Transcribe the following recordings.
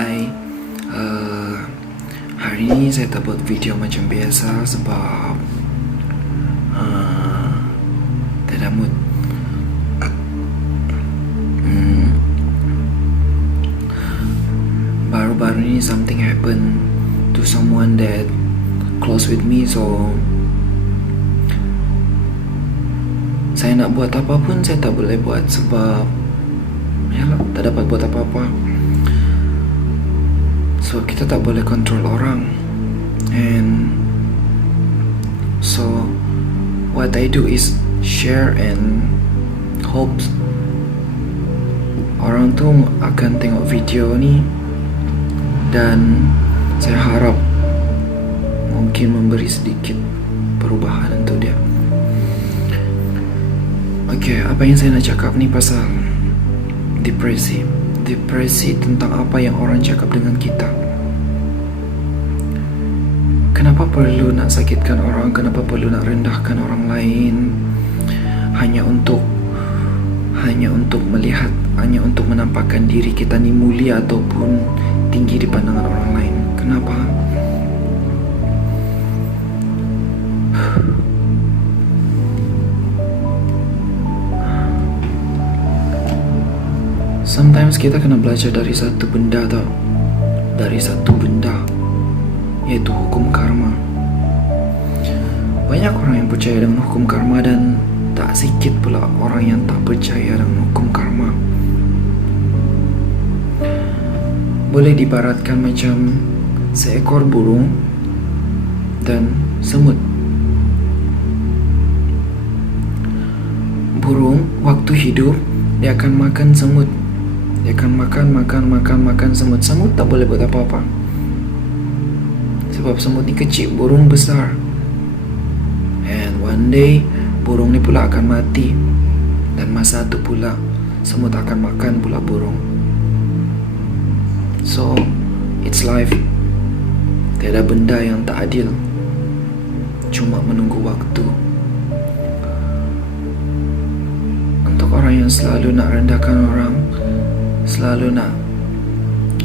Hai, hari ini saya tak buat video macam biasa sebab tak ada mood. Baru-baru ini something happen to someone that close with me, so saya nak buat apapun saya tak boleh buat sebab yalah, tak dapat buat apa-apa. So kita tak boleh kontrol orang. And so what I do is share and hope orang tu akan tengok video ni, dan saya harap mungkin memberi sedikit perubahan untuk dia. Okay, apa yang saya nak cakap ni pasal depresi. Depresi tentang apa yang orang cakap dengan kita. Kenapa perlu nak sakitkan orang? Kenapa perlu nak rendahkan orang lain hanya untuk melihat, hanya untuk menampakkan diri kita ni mulia ataupun tinggi di pandangan orang lain? Kenapa? Sometimes kita kena belajar dari satu benda tau. Dari satu benda, iaitu hukum karma. Banyak orang yang percaya dengan hukum karma, dan tak sedikit pula orang yang tak percaya dengan hukum karma. Boleh diibaratkan macam seekor burung dan semut. Burung waktu hidup dia akan makan semut. Dia akan makan semut. Semut tak boleh buat apa-apa sebab semut ni kecil, burung besar. And one day burung ni pula akan mati, dan masa tu pula semut akan makan pula burung. So it's life. Tiada benda yang tak adil, cuma menunggu waktu. Untuk orang yang selalu nak rendahkan orang, selalu nak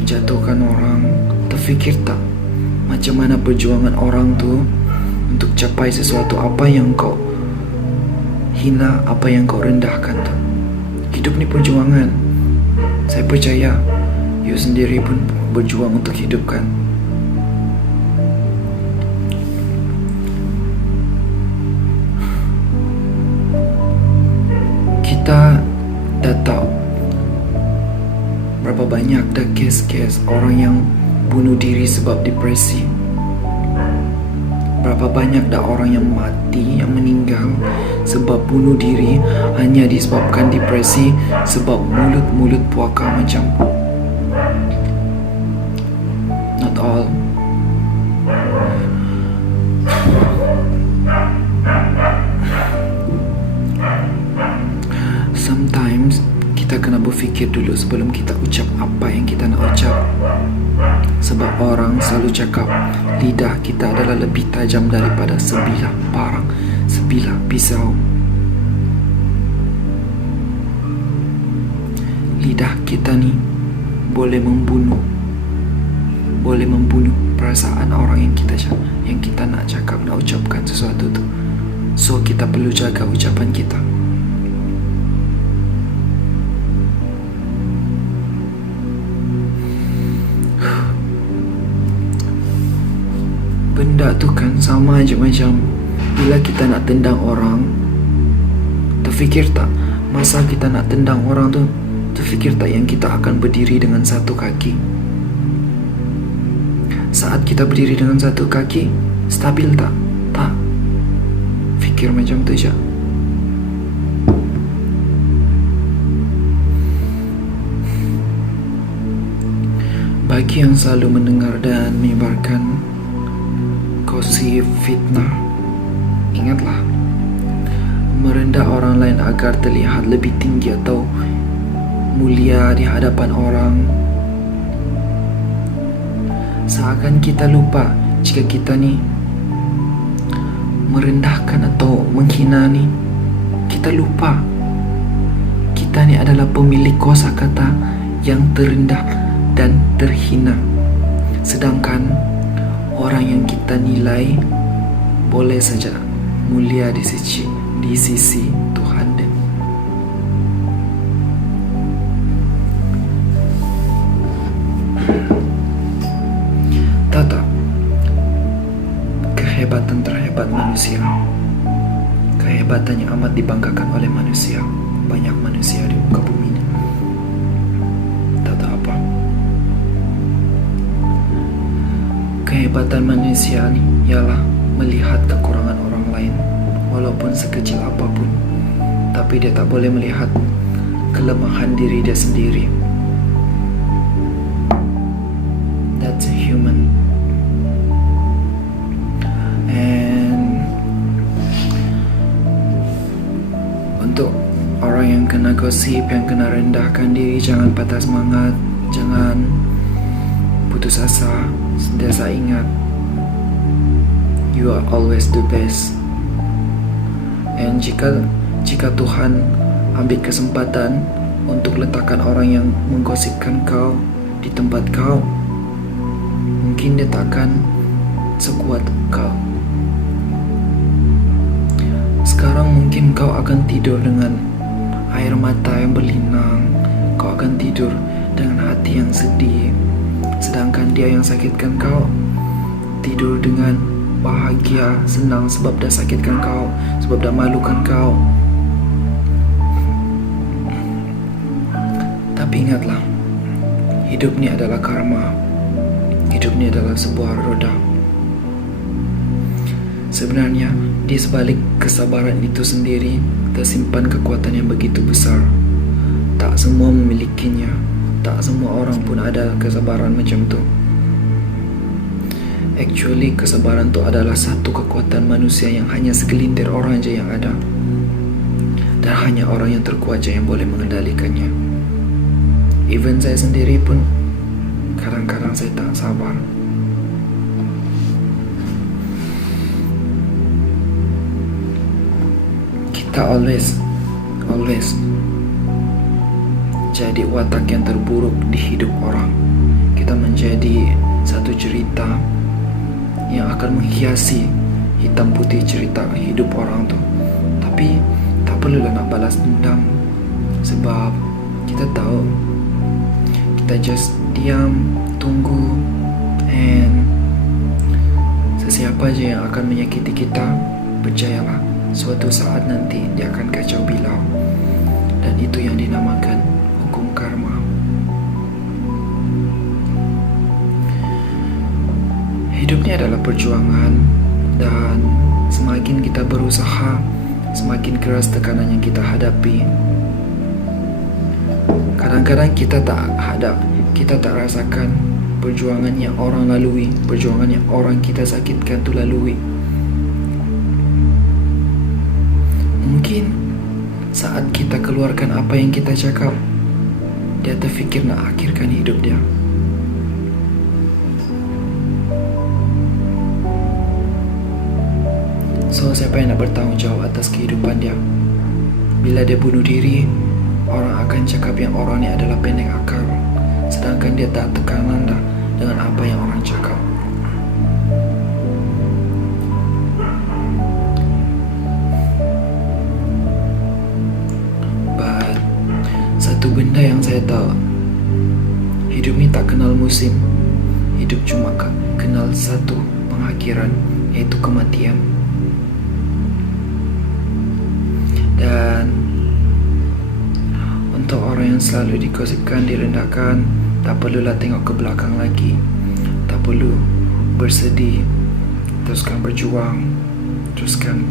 jatuhkan orang, terfikir tak macam mana perjuangan orang tu untuk capai sesuatu? Apa yang kau hina, apa yang kau rendahkan tu. Hidup ni perjuangan. Saya percaya you sendiri pun berjuang untuk hidup kan. Kita dah tahu berapa banyak dah kes-kes orang yang bunuh diri sebab depresi. Berapa banyak dah orang yang mati, yang meninggal sebab bunuh diri hanya disebabkan depresi, sebab mulut-mulut puaka macam. Not all. Sometimes kita kena berfikir dulu sebelum kita ucap apa yang kita nak ucap. Sebab orang selalu cakap lidah kita adalah lebih tajam daripada sebilah parang, sebilah pisau. Lidah kita ni boleh membunuh perasaan orang yang kita nak cakap, nak ucapkan sesuatu tu. So kita perlu jaga ucapan kita. Benda tu kan sama aja macam bila kita nak tendang orang. Terfikir tak masa kita nak tendang orang tu, terfikir tak yang kita akan berdiri dengan satu kaki? Saat kita berdiri dengan satu kaki, stabil tak? Tak. Fikir macam tu je. Bagi yang selalu mendengar dan menyebarkan gosip fitnah, ingatlah, merendah orang lain agar terlihat lebih tinggi atau mulia di hadapan orang, seakan kita lupa jika kita ni merendahkan atau menghina ni, kita lupa kita ni adalah pemilik kosakata yang terendah dan terhina. Sedangkan orang yang kita nilai boleh saja mulia di sisi Tuhan dia. Tata kehebatan terhebat manusia, kehebatan yang amat dibanggakan oleh manusia, banyak manusia di muka bumi ini. Tata apa? Kehebatan manusia ini ialah melihat kekurangan orang lain, walaupun sekecil apapun, tapi dia tak boleh melihat kelemahan diri dia sendiri. That's a human. And untuk orang yang kena gosip, yang kena rendahkan diri, jangan patah semangat, jangan putus asa. Sentiasa ingat, you are always the best. And jika Tuhan ambil kesempatan untuk letakkan orang yang menggosipkan kau di tempat kau, mungkin dia takkan sekuat kau. Sekarang mungkin kau akan tidur dengan air mata yang berlinang, kau akan tidur dengan hati yang sedih. Sedangkan dia yang sakitkan kau tidur dengan bahagia, senang sebab dah sakitkan kau, sebab dah malukan kau. Tapi ingatlah, hidup ni adalah karma. Hidup ni adalah sebuah roda. Sebenarnya di sebalik kesabaran itu sendiri tersimpan kekuatan yang begitu besar. Tak semua memilikinya, tak semua orang pun ada kesabaran macam tu. Actually, kesabaran tu adalah satu kekuatan manusia yang hanya segelintir orang je yang ada. Dan hanya orang yang terkuat je yang boleh mengendalikannya. Even saya sendiri pun kadang-kadang saya tak sabar. Kita always jadi watak yang terburuk di hidup orang. Kita menjadi satu cerita yang akan menghiasi hitam putih cerita hidup orang tu. Tapi tak perlulah nak balas dendam, sebab kita tahu kita just diam, tunggu, and sesiapa je yang akan menyakiti kita, percayalah suatu saat nanti dia akan kacau bilau. Dan itu yang dinamakan hukum karma. Hidup ni adalah perjuangan, dan semakin kita berusaha, semakin keras tekanan yang kita hadapi. Kadang-kadang kita tak rasakan perjuangan yang orang lalui, perjuangan yang orang kita sakitkan tu lalui. Mungkin saat kita keluarkan apa yang kita cakap, dia terfikir nak akhirkan hidup dia. So, siapa yang nak bertanggungjawab atas kehidupan dia? Bila dia bunuh diri, orang akan cakap yang orang ni adalah pendek akal. Sedangkan dia tak tekanan dah dengan apa yang orang cakap. But satu benda yang saya tahu, hidup ni tak kenal musim. Hidup cuma kenal satu pengakhiran, iaitu kematian. Dan untuk orang yang selalu digosipkan, direndahkan, tak perlulah tengok ke belakang lagi. Tak perlu bersedih. Teruskan berjuang. Teruskan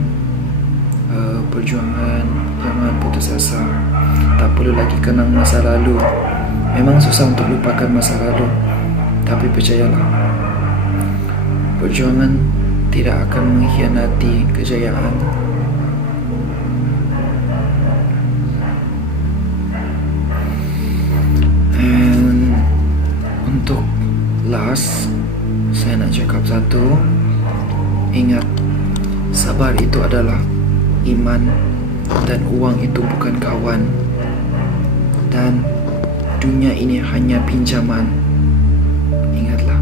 perjuangan. Jangan putus asa. Tak perlu lagi kenang masa lalu. Memang susah untuk lupakan masa lalu, tapi percayalah, perjuangan tidak akan mengkhianati kejayaan. And untuk last, saya nak cakap satu. Ingat, sabar itu adalah iman, dan uang itu bukan kawan. Dan dunia ini hanya pinjaman, Ingatlah